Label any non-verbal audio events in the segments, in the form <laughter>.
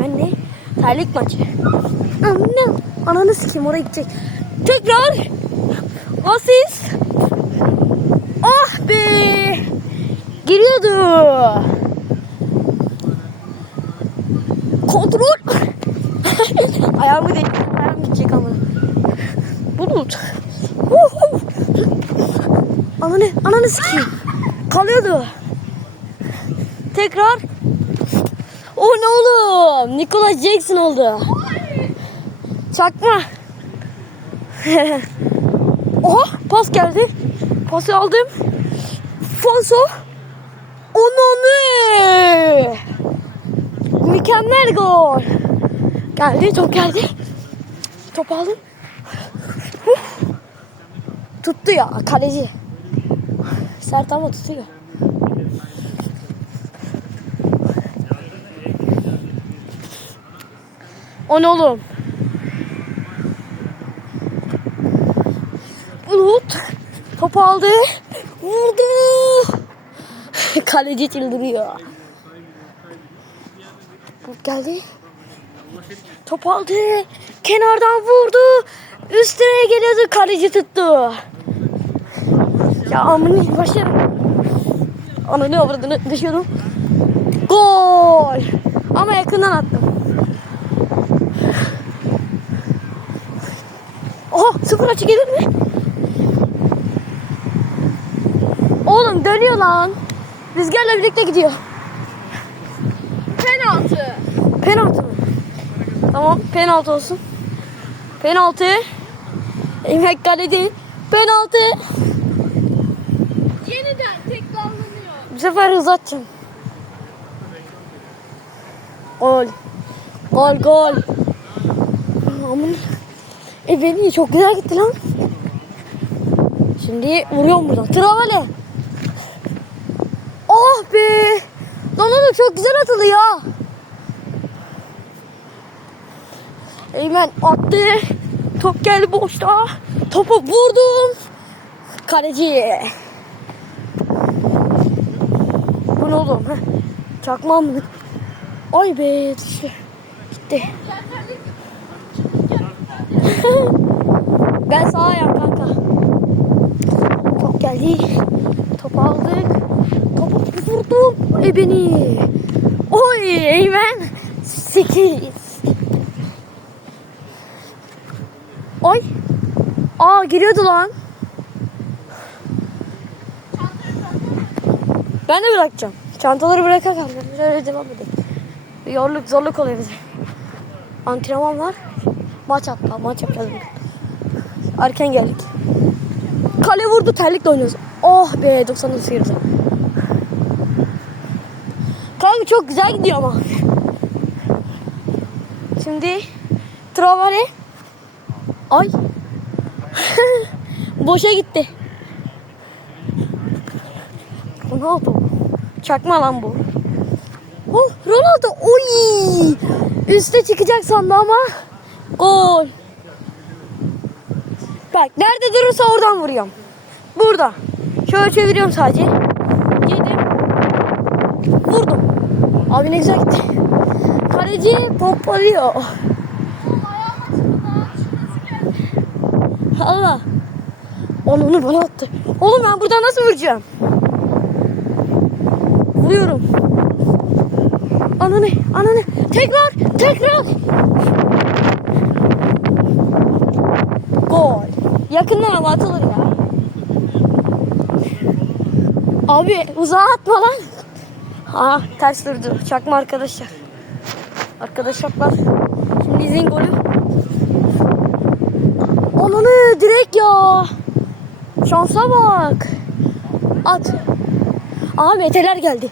Ben ne? Terlik maçı. Anne. Ananı sikeyim oraya gidecek. Tekrar. Asist. Ah be. Giriyordu. Kontrol. <laughs> Ayağımı değil. Ayağım gidecek ama. Bulut. Ananı, ananı sikeyim. Kalıyordu. Tekrar. O ne oğlum? Nicholas Jackson oldu. Çakma. <laughs> Oha pas geldi. Pası aldım. Fonso. Onanı. Mükemmel gol. Geldi top geldi. Top aldım. Tuttu ya kaleci. Sert ama tutuyor. O ne oğlum? Bulut topu aldı. Vurdu. <laughs> Kaleci çıldırıyor. Bulut geldi. Top aldı. Kenardan vurdu. Üstüne geliyordu. Kaleci tuttu. Ya amını başarım. Ananı avradını düşüyorum. Gol. Ama yakından attım. Oha sıfır açı gelir mi? Oğlum dönüyor lan. Rüzgarla birlikte gidiyor. Penaltı. Penaltı mı? Tamam penaltı olsun. Penaltı. Emek kaleci. Penaltı. Yeniden tekrarlanıyor. Bu sefer uzatacağım. Gol. Gol gol. Aman. E beni çok güzel gitti lan. Şimdi vuruyorum buradan. Travale. Oh be. Lan oğlum çok güzel atılıyor. Eymen attı. Top geldi boşta. Topu vurdum. Kaleci. Bu ne oğlum? Heh. Çakma mı? Ay be. Gitti. <laughs> ben sağ ayağım kanka. Top geldi. Top aldık. Topu vurdum. E beni. Oy Eymen. Sekiz. Ay. Aa giriyordu lan. Ben de bırakacağım. Çantaları bırakakalım. Şöyle devam edelim. Yorluk zorluk oluyor bize. Antrenman var. Maç hatta maç yapacağız. Erken geldik. Kale vurdu terlikle oynuyoruz. Oh be 90'ı sıyırdı. Kanka çok güzel gidiyor ama. Şimdi Traore. Ay. <laughs> Boşa gitti. Ronaldo. Çakma lan bu. Oh Ronaldo. Oy. Üste çıkacak sandı ama. Gol. Bak nerede durursa oradan vuruyorum. Burada. Şöyle çeviriyorum sadece. Yedim. Vurdum. Abi ne güzel gitti. Kaleci pompalıyor. Allah. Onu bana attı. Oğlum ben buradan nasıl vuracağım? Vuruyorum. Ananı, ananı. Tekrar. Gol. Yakından ama atılır ya. Abi uzağa atma lan. Aa ters durdu. Çakma arkadaşlar. Arkadaşlar. Şimdi izleyin golü. Ananı direkt ya. Şansa bak. At. Aa meteler geldi.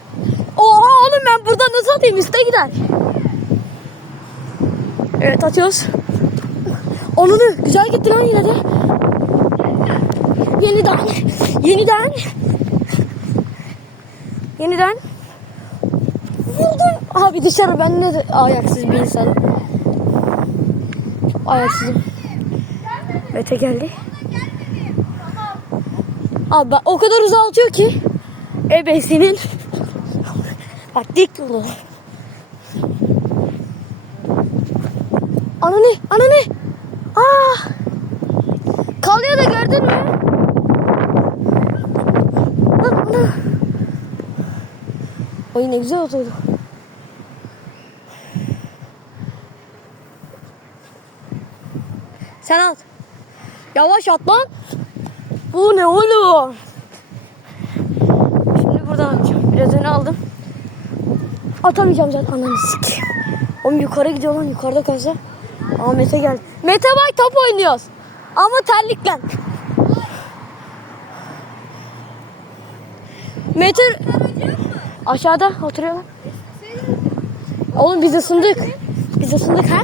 Oha oğlum ben buradan nasıl atayım üste gider. Evet atıyoruz. Onunu güzel gitti lan yine de. Yeniden. Yeniden. Yeniden. Vurdum. Abi dışarı ben ne ayaksız bir insanım. Ayaksızım. Mete geldi. Abi o kadar uzaltıyor ki. Ebesinin. Bak dik yolu. Ananı, ananı. Aa! Kalıyor da gördün mü? Lan, ana. Ay ne güzel oturdu. Sen at. Yavaş at lan. Bu ne oğlum? Şimdi buradan atacağım. Biraz öne aldım. Atamayacağım zaten. Ananı sikeyim. Oğlum yukarı gidiyor lan. Yukarıda kalsa. Aa Mete geldi. Mete bak top oynuyoruz. Ama terlikle. Mete aşağıda oturuyorlar. Oğlum biz ısındık. Biz ısındık ha?